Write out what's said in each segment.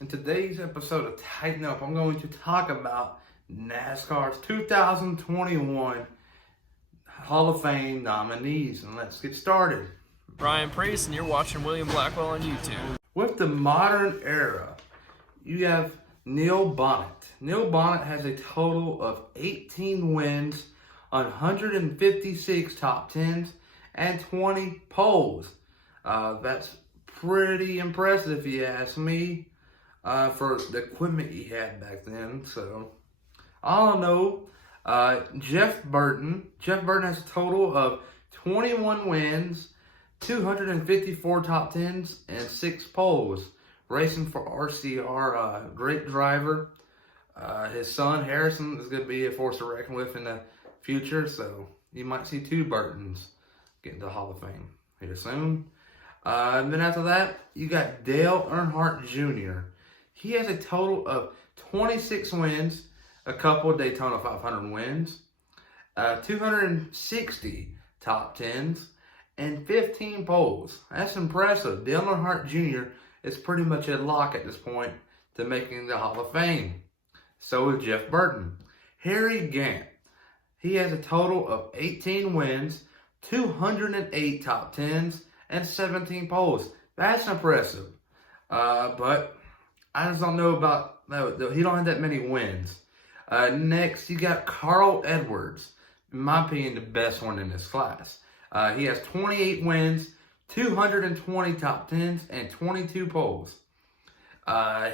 In today's episode of Tighten Up, I'm going to talk about NASCAR's 2021 Hall of Fame nominees. And let's get started. Ryan Priest, and you're watching William Blackwell on YouTube. With the modern era, you have Neil Bonnet. Neil Bonnet has a total of 18 wins, 156 top 10s, and 20 poles. That's pretty impressive if you ask me. For the equipment he had back then. So, I don't know. Jeff Burton. Jeff Burton has a total of 21 wins, 254 top 10s, and 6 poles. Racing for RCR. Great driver. His son, Harrison, is going to be a force to reckon with in the future. So, you might see 2 Burtons get into the Hall of Fame here soon. And then after that, you got Dale Earnhardt Jr. He has a total of 26 wins, a couple of Daytona 500 wins, 260 top 10s, and 15 poles. That's impressive. Dale Earnhardt Jr. is pretty much a lock at this point to making the Hall of Fame. So is Jeff Burton. Harry Gant. He has a total of 18 wins, 208 top 10s, and 17 poles. That's impressive. But I just don't know about that. He don't have that many wins. Next, you got Carl Edwards. In my opinion, the best one in this class. He has 28 wins, 220 top 10s, and 22 poles.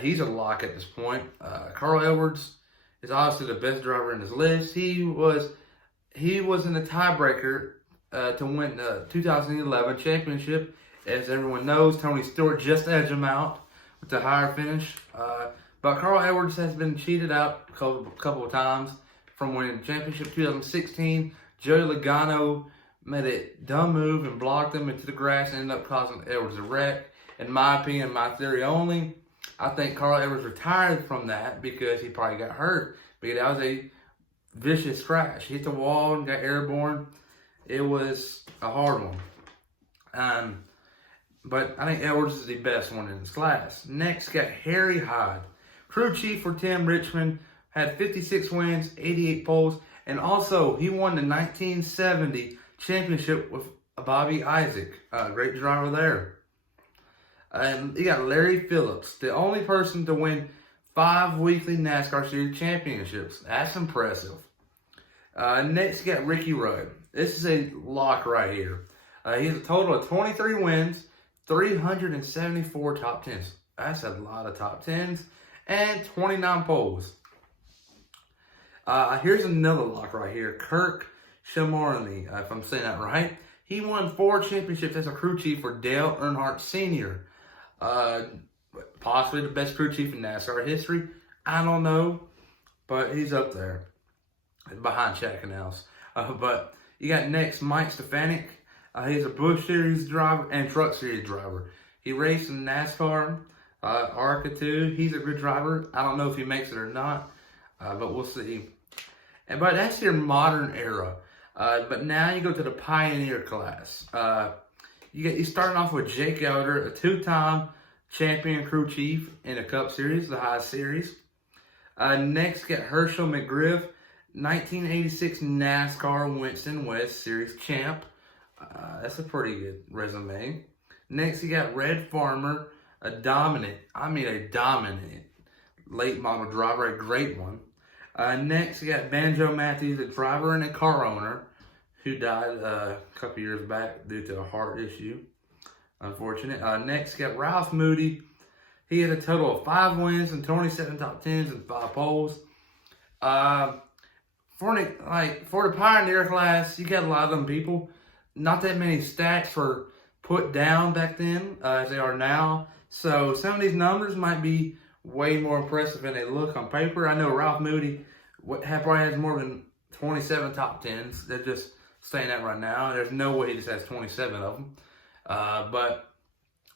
He's a lock at this point. Carl Edwards is obviously the best driver in this list. He was in the tiebreaker to win the 2011 championship. As everyone knows, Tony Stewart just edged him out with the higher finish. But Carl Edwards has been cheated out a couple of times from winning the championship. 2016, Joey Logano made a dumb move and blocked him into the grass and ended up causing Edwards a wreck. In my opinion, my theory only, I think Carl Edwards retired from that because he probably got hurt. Because that was a vicious crash. He hit the wall and got airborne. It was a hard one. But I think Edwards is the best one in this class. Next, got Harry Hyde. Crew chief for Tim Richmond. Had 56 wins, 88 poles. And also, he won the 1970 championship with Bobby Isaac. Great driver there. And you got Larry Phillips. The only person to win 5 weekly NASCAR Series championships. That's impressive. Next, you got Ricky Rudd. This is a lock right here. He has a total of 23 wins, 374 top 10s. That's a lot of top 10s. And 29 poles. Here's another lock right here. Kirk Shamarney, if I'm saying that right. He won 4 championships as a crew chief for Dale Earnhardt Sr. Possibly the best crew chief in NASCAR history. I don't know. But he's up there. Behind Chad Canals. But you got next Mike Stefanik. He's a Busch Series driver and Truck Series driver. He raced in NASCAR, ARCA too. He's a good driver. I don't know if he makes it or not, but we'll see. But that's your modern era. But now you go to the Pioneer class. You're starting off with Jake Elder, a 2-time champion crew chief in the Cup Series, the highest series. Next, you got Herschel McGriff, 1986 NASCAR Winston West Series champ. That's a pretty good resume. Next, you got Red Farmer, a dominant late model driver, a great one. Next, you got Banjo Matthews, a driver and a car owner who died a couple years back due to a heart issue. Unfortunate. Next, you got Ralph Moody. He had a total of 5 wins and 27 top 10s and 5 poles. For the Pioneer class, you got a lot of them people. Not that many stats were put down back then as they are now. So some of these numbers might be way more impressive than they look on paper. I know Ralph Moody probably has more than 27 top 10s. They're just saying that right now. There's no way he just has 27 of them. But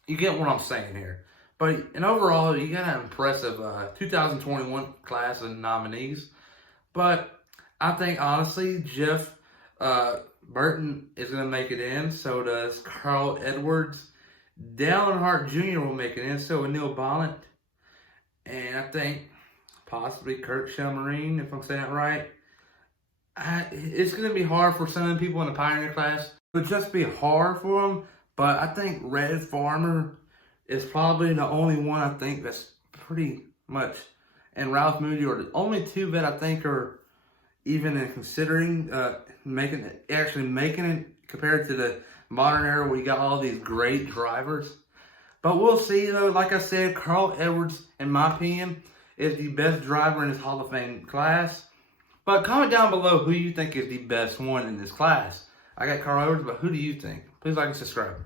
you get what I'm saying here. But and overall, you got an impressive 2021 class of nominees. But I think, honestly, Jeff Burton is going to make it in. So does Carl Edwards. Dale Earnhardt Jr. will make it in. So will Neil Bonnet. And I think possibly Kurt Schellmarine, if I'm saying it right. It's going to be hard for some people in the Pioneer class. It would just be hard for them. But I think Red Farmer is probably the only one I think that's pretty much. And Ralph Moody are the only two that I think are even in considering making it compared to the modern era where you got all these great drivers. But we'll see though. Like I said, Carl Edwards, in my opinion, is the best driver in this Hall of Fame class. But comment down below who you think is the best one in this class. I got Carl Edwards, but who do you think? Please like and subscribe.